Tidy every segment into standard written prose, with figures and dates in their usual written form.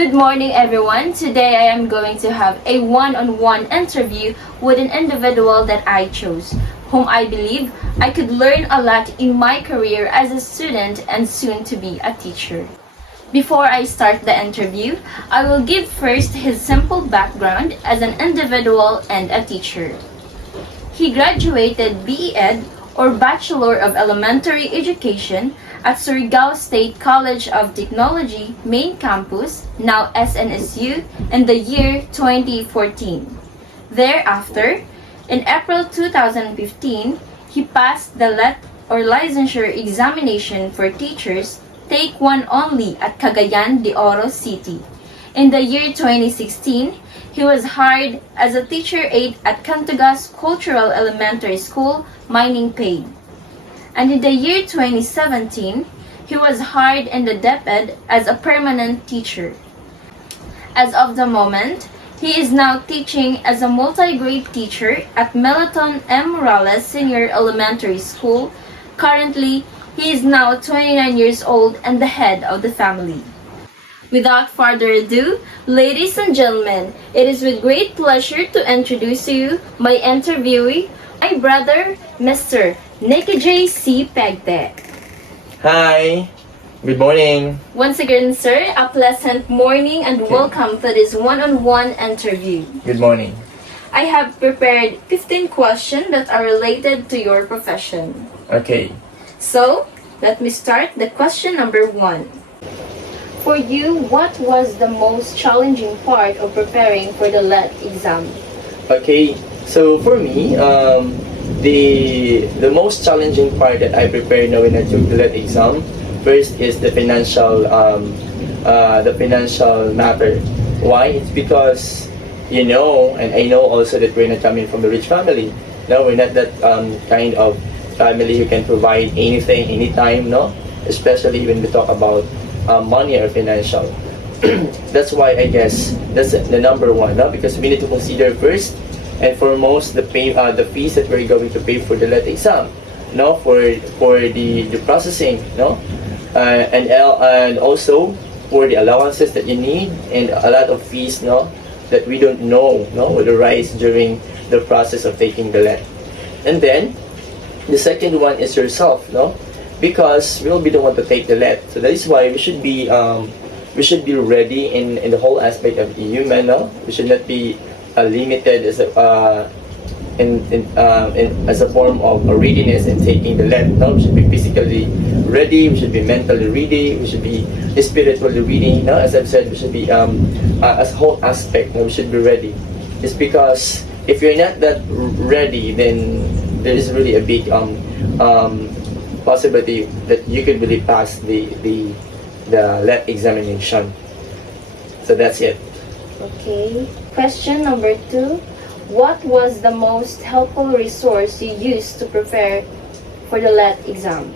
Good morning, everyone. Today I am going to have a one-on-one interview with an individual that I chose, whom I believe I could learn a lot in my career as a student and soon to be a teacher. Before I start the interview, I will give first his simple background as an individual and a teacher. He graduated BE Ed or Bachelor of Elementary Education at Surigao State College of Technology Main Campus, now SNSU, in the year 2014. Thereafter, in April 2015, he passed the LET or licensure examination for teachers, Take 1 only at Cagayan de Oro City. In the year 2016, he was hired as a teacher aide at Cantugas Cultural Elementary School, Mining Paid. And in the year 2017, he was hired in the DepEd as a permanent teacher. As of the moment, he is now teaching as a multi-grade teacher at Melaton M. Morales Senior Elementary School. Currently, he is now 29 years old and the head of the family. Without further ado, ladies and gentlemen, it is with great pleasure to introduce to you my interviewee, my brother, Mr. Nicky J. C. Pegte. Hi, good morning. Once again, sir, a pleasant morning and welcome to this one-on-one interview. Good morning. I have prepared 15 questions that are related to your profession. Okay. So, let me start the question number 1. For you, what was the most challenging part of preparing for the LET exam? Okay, so for me, the most challenging part that I prepared now when I took the LET exam, first is the financial matter. Why? It's because you know, and I know also that we're not coming from a rich family. No, we're not that kind of family who can provide anything, anytime. No, especially when we talk about money or financial. That's why I guess that's the number one, no? Because we need to consider first and foremost the fees that we're going to pay for the LET exam, no, for the processing, no, and also for the allowances that you need and a lot of fees, no, that we don't know, no, will arise during the process of taking the LET. And then the second one is yourself, no, because we'll be the one to take the LET. So that is why we should be ready in the whole aspect of the human. No? We should not be limited as a form of readiness in taking the LET. No? We should be physically ready. We should be mentally ready. We should be spiritually ready. No? As I've said, we should be as a whole aspect. No? We should be ready. It's because if you're not that ready, then there is really a big possibility that you could really pass the LET examination. So that's it. Okay. Question number 2. What was the most helpful resource you used to prepare for the LET exam?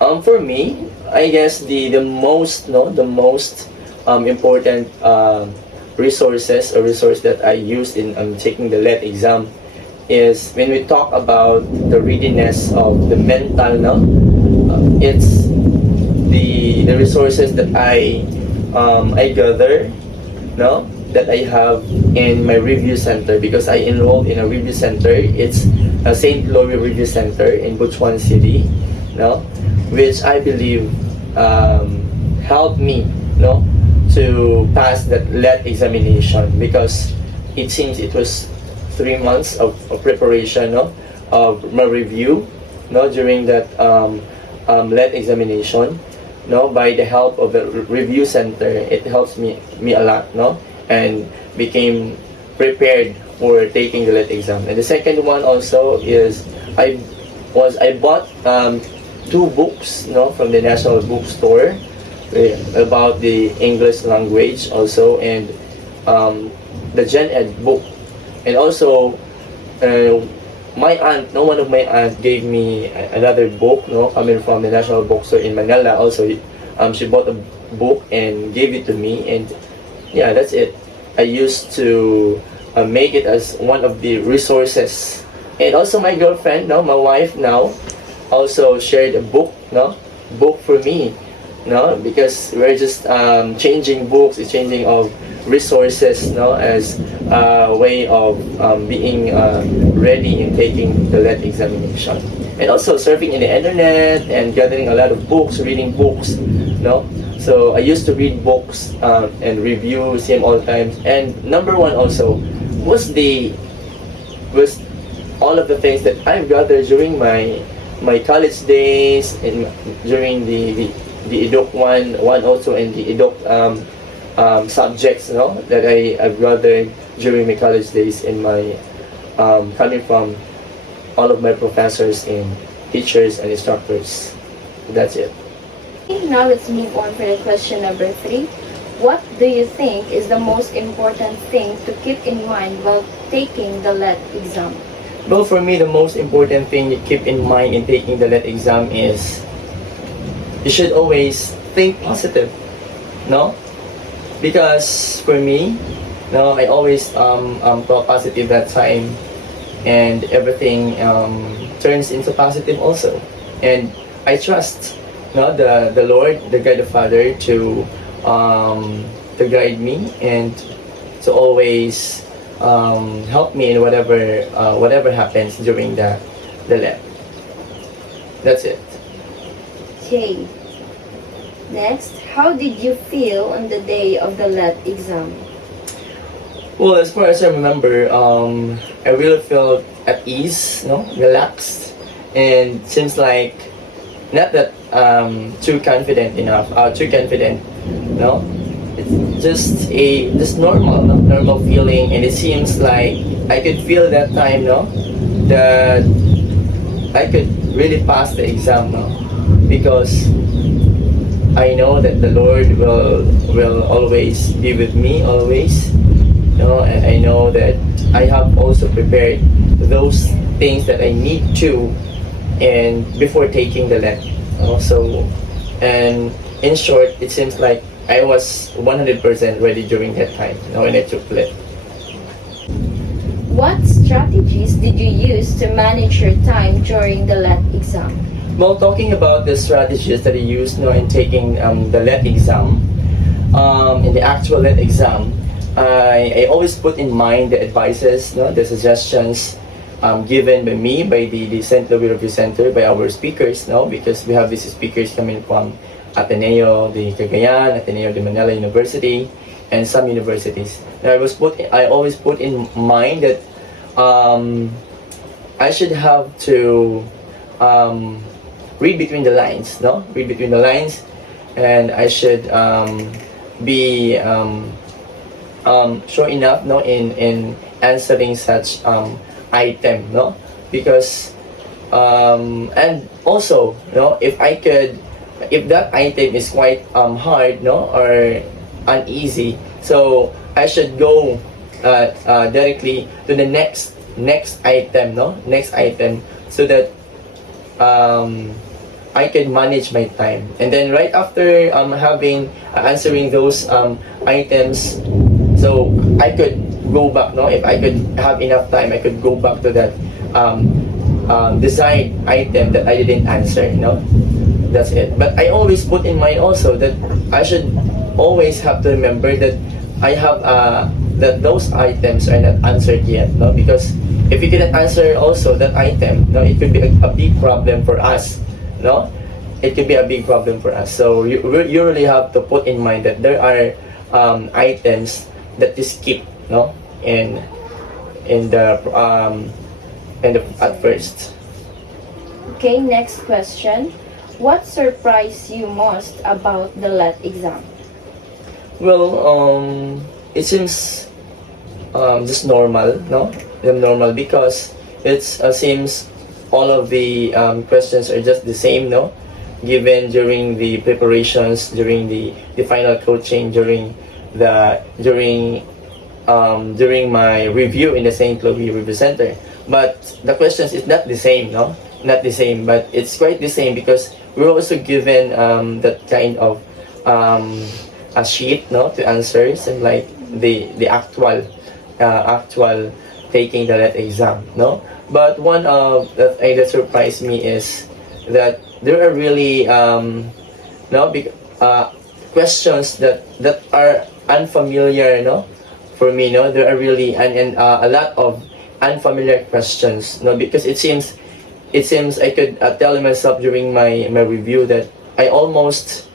For me, I guess the most important resource that I used in taking the LET exam is when we talk about the readiness of the mental, no, it's the resources that I gather, no, that I have in my review center, because I enrolled in a review center. It's a St. Gloria Review Center in Butuan City, no, which I believe helped me, no, to pass that LET examination, because it seems it was 3 months of preparation, no, of my review, no, during that LET examination, no. By the help of the review center, it helps me a lot, no, and became prepared for taking the LET exam. And the second one also is I bought 2 books, no, from the National Bookstore about the English language also, and the Gen Ed book. And also, my aunt, no, one of my aunt gave me another book, no, coming from the National Bookstore in Manila. Also, she bought a book and gave it to me, and yeah, that's it. I used to make it as one of the resources. And also, my girlfriend, no, my wife now, also shared a book, no, book for me no, because we're just changing books, changing of resources, no, as a way of being ready in taking the let examination, and also surfing in the internet and gathering a lot of books, reading books, no. So I used to read books and review them all the time. And number one also was all of the things that I've gathered during my college days and during the EDUC 102 and the EDUC subjects, no, that I've gathered during my college days in my coming from all of my professors and teachers and instructors. That's it. Okay, now let's move on for the question number 3. What do you think is the most important thing to keep in mind while taking the let exam? Well, for me, the most important thing to keep in mind in taking the let exam is you should always think positive, no? Because for me, no, I always thought positive that time, and everything turns into positive also. And I trust, no, the Lord, the God the Father, to guide me and to always help me in whatever happens during the let. That's it. Okay. Next, how did you feel on the day of the let exam? Well, as far as I remember, I really felt at ease, no, relaxed, and seems like not that too confident enough. Too confident, no. It's just normal, no? Normal feeling, and it seems like I could feel that time, no, that I could really pass the exam, no, because I know that the Lord will always be with me, always. And I know that I have also prepared those things that I need to, and before taking the let. So, and in short, it seems like I was 100% ready during that time, when I took let. What strategies did you use to manage your time during the let exam? Well, talking about the strategies that I used, in taking the let exam, in the actual let exam, I always put in mind the advices, the suggestions given by me, by the St. Louis Review Center, by our speakers, because we have these speakers coming from Ateneo de Cagayan, Ateneo de Manila University, and some universities. Now, I always put in mind that I should have to read between the lines, read between the lines, and I should be sure enough, in answering such item, because and also, if that item is quite hard, or uneasy, so I should go directly to the next item, next item, so that I can manage my time. And then right after having answering those items, so I could go back, if I could have enough time, I could go back to that desired item that I didn't answer, That's it. But I always put in mind also that I should always have to remember that I have that those items are not answered yet, because if you cannot answer also that item, it could be a big problem for us, It could be a big problem for us. So you really have to put in mind that there are items that you skip, in the at first. Okay, next question. What surprised you most about the let exam? Well, it seems just normal, normal, because it's seems all of the questions are just the same, given during the preparations, during the final coaching, during my review in the St. Louis Review Center. But the questions is not the same, not the same, but it's quite the same, because we're also given that kind of a sheet, to answers, and like the actual taking the let exam, But one of the things that surprised me is that there are really questions that are unfamiliar, no, for me, no. There are really a lot of unfamiliar questions, no, because it seems I could tell myself during my review that I almost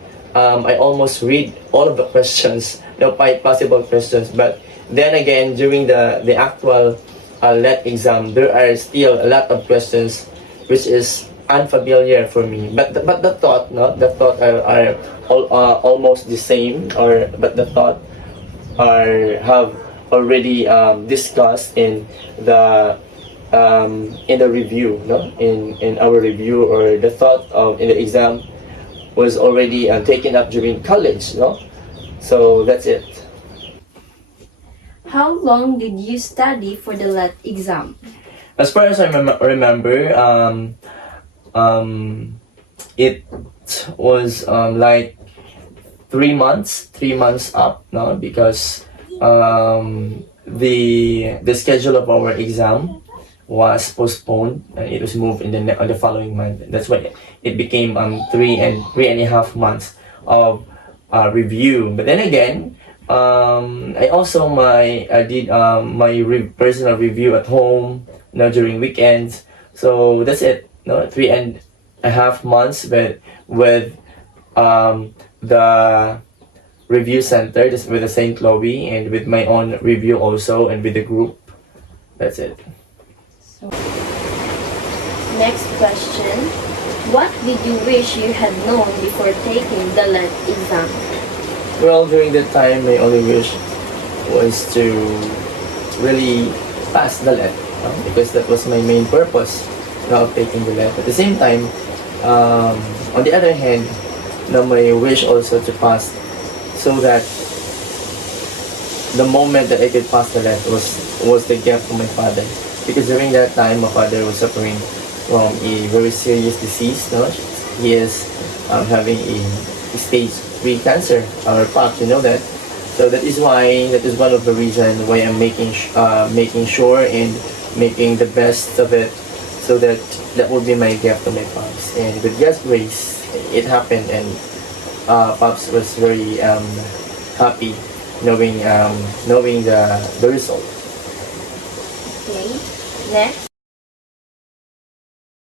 read all of the questions, the possible questions. But then again, during the actual let exam, there are still a lot of questions which is unfamiliar for me. But the thought, no, the thought almost the same, or but the thought are have already discussed in the review, no, in our review, or the thought of in the exam was already taken up during college, no. So that's it. How long did you study for the LET exam? As far as I remember, it was like 3 months, 3 months up, no, because the schedule of our exam was postponed, and it was moved in on the following month. That's why it became 3.5 months of review. But then again, I did my personal review at home, during weekends. So that's it. No, 3.5 months with the review center, just with the St. Chloe, and with my own review also, and with the group. That's it. Next question. What did you wish you had known before taking the LET exam? Well, during that time, my only wish was to really pass the LET, because that was my main purpose, of taking the LET. At the same time, on the other hand, my wish also to pass, so that the moment that I could pass the LET was the gift from my father. Because during that time, my father was suffering from a very serious disease. No? He is having a stage 3 cancer, or POC, you know that. So that is one of the reasons why I'm making sure and making the best of it, so that would be my gift to my pops. And with God's grace, it happened, and pops was very happy knowing the result. Okay. Next.